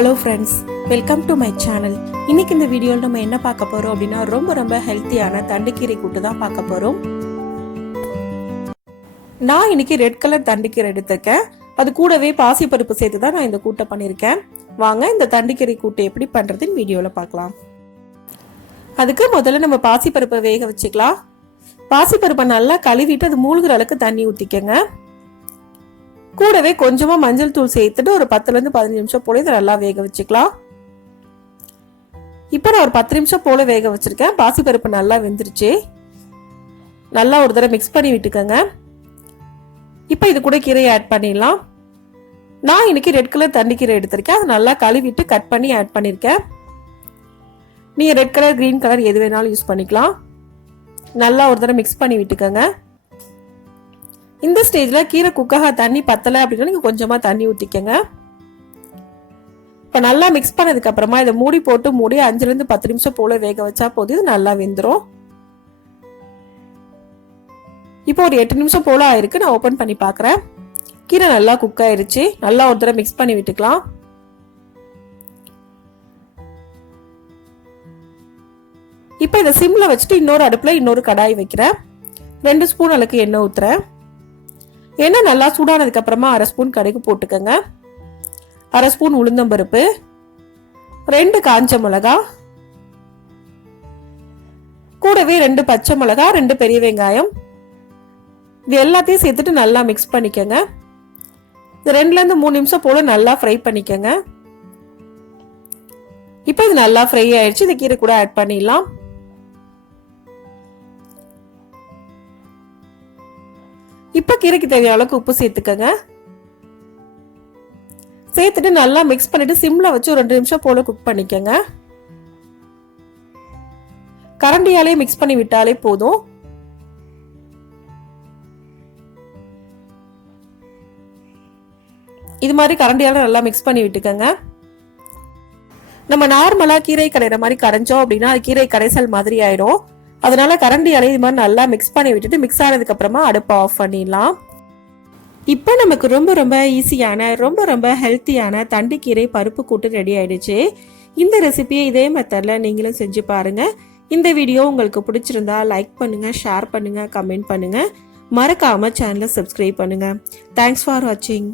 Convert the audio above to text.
Hello friends, welcome to my channel. இன்னைக்கு இந்த வீடியோவில் நம்ம என்ன பார்க்க போறோம் அப்படின்னா ரொம்ப ஹெல்த்தியான தண்டுக்கீரை கூட்டு தான் பார்க்க போறோம். நான் இன்னைக்கு ரெட் கலர் தண்டுக்கீரை எடுத்திருக்கேன். அது கூடவே பாசிப்பருப்பு சேர்த்து தான் நான் இந்த கூட்டை பண்ணியிருக்கேன். வாங்க இந்த தண்டுக்கீரை கூட்டு எப்படி பண்றதுன்னு வீடியோவில் பார்க்கலாம். அதுக்கு முதல்ல நம்ம பாசிப்பருப்பை வேக வச்சுக்கலாம். பாசிப்பருப்பை நல்லா கழுவிட்டு அது மூழ்கிற அளவுக்கு தண்ணி ஊற்றிக்கங்க. கூடவே கொஞ்சமா மஞ்சள் தூள் சேர்த்துட்டு ஒரு 10-15 நிமிஷம் போல இதை நல்லா வேக வச்சுக்கலாம். இப்போ நான் ஒரு 10 நிமிஷம் போல வேக வச்சிருக்கேன். பாசிப்பருப்பு நல்லா வெந்துருச்சு. நல்லா ஒரு தடவை மிக்ஸ் பண்ணி விட்டுக்கோங்க. இப்போ இது கூட கீரையை ஆட் பண்ணிடலாம். நான் இன்னைக்கு ரெட் கலர் தண்டுக்கீரை எடுத்திருக்கேன். அதை நல்லா கழுவிட்டு கட் பண்ணி ஆட் பண்ணியிருக்கேன். நீங்க ரெட் கலர் கிரீன் கலர் எது வேணாலும் யூஸ் பண்ணிக்கலாம். நல்லா ஒரு தடவை மிக்ஸ் பண்ணி விட்டுக்கோங்க. இந்த ஸ்டேஜ்ல கீரை குக்காக தண்ணி பத்தலை அப்படின்னா நீங்க கொஞ்சமா தண்ணி ஊத்திக்கங்க. இப்ப நல்லா மிக்ஸ் பண்ணதுக்கு அப்புறமா இதை மூடி 5-10 நிமிஷம் போல வேக வச்சா போது இது நல்லா வெந்துடும். இப்போ ஒரு 8 நிமிஷம் போல ஆயிருக்கு. நான் ஓபன் பண்ணி பாக்குறேன். கீரை நல்லா குக் ஆயிருச்சு. நல்லா ஒரு தடவை மிக்ஸ் பண்ணி விட்டுக்கலாம். இப்போ இதை சிம்ல வச்சுட்டு இன்னொரு அடுப்புல இன்னொரு கடாய் வைக்கிறேன். 2 ஸ்பூன் அளவுக்கு எண்ணெய் ஊத்துறேன். எண்ணெய் நல்லா சூடானதுக்கு அப்புறமா 1/2 ஸ்பூன் கடுகு போட்டுக்கங்க. 1/2 ஸ்பூன் உளுந்தம்பருப்பு, 2 காஞ்ச மிளகா, கூடவே 2 பச்சை மிளகா, 2 பெரிய வெங்காயம். இது எல்லாத்தையும் சேர்த்துட்டு நல்லா மிக்ஸ் பண்ணிக்கங்க. இது 2-3 நிமிஷம் போல நல்லா ஃப்ரை பண்ணிக்கங்க. இப்போ இது நல்லா ஃப்ரை ஆயிடுச்சு. இந்த கீரை கூட ஆட் பண்ணிடலாம். இப்ப கீரைக்கு தேவையான அளவுக்கு உப்பு சேர்த்துக்கங்க. சேர்த்துட்டு நல்லா மிக்ஸ் பண்ணிட்டு சிம்ல வச்சு ஒரு 2 நிமிஷம் போல குக் பண்ணிக்கங்க. கரண்டியாலே மிக்ஸ் பண்ணி விட்டாலே போதும். இது மாதிரி கரண்டியால நல்லா மிக்ஸ் பண்ணி விட்டுக்கங்க. நம்ம நார்மலா கீரை கரைகிற மாதிரி கரைஞ்சோம் அப்படின்னா அது கீரை கரைசல் மாதிரி ஆயிடும். அதனால கரண்டியால இது மாதிரி நல்லா மிக்ஸ் பண்ணி விட்டுட்டு மிக்ஸ் ஆனதுக்கு அப்புறமா அடுப்பை ஆஃப் பண்ணிடலாம். இப்போ நமக்கு ரொம்ப ஈஸியான ரொம்ப ஹெல்த்தியான தண்டுக்கீரை பருப்பு கூட்டு ரெடி ஆயிடுச்சு. இந்த ரெசிபியை இதே மெத்தட்ல நீங்களும் செஞ்சு பாருங்க. இந்த வீடியோ உங்களுக்கு பிடிச்சிருந்தா லைக் பண்ணுங்க, ஷேர் பண்ணுங்க, கமெண்ட் பண்ணுங்க. மறக்காம சேனலை சப்ஸ்கிரைப் பண்ணுங்க. தேங்க்ஸ் ஃபார் வாட்சிங்.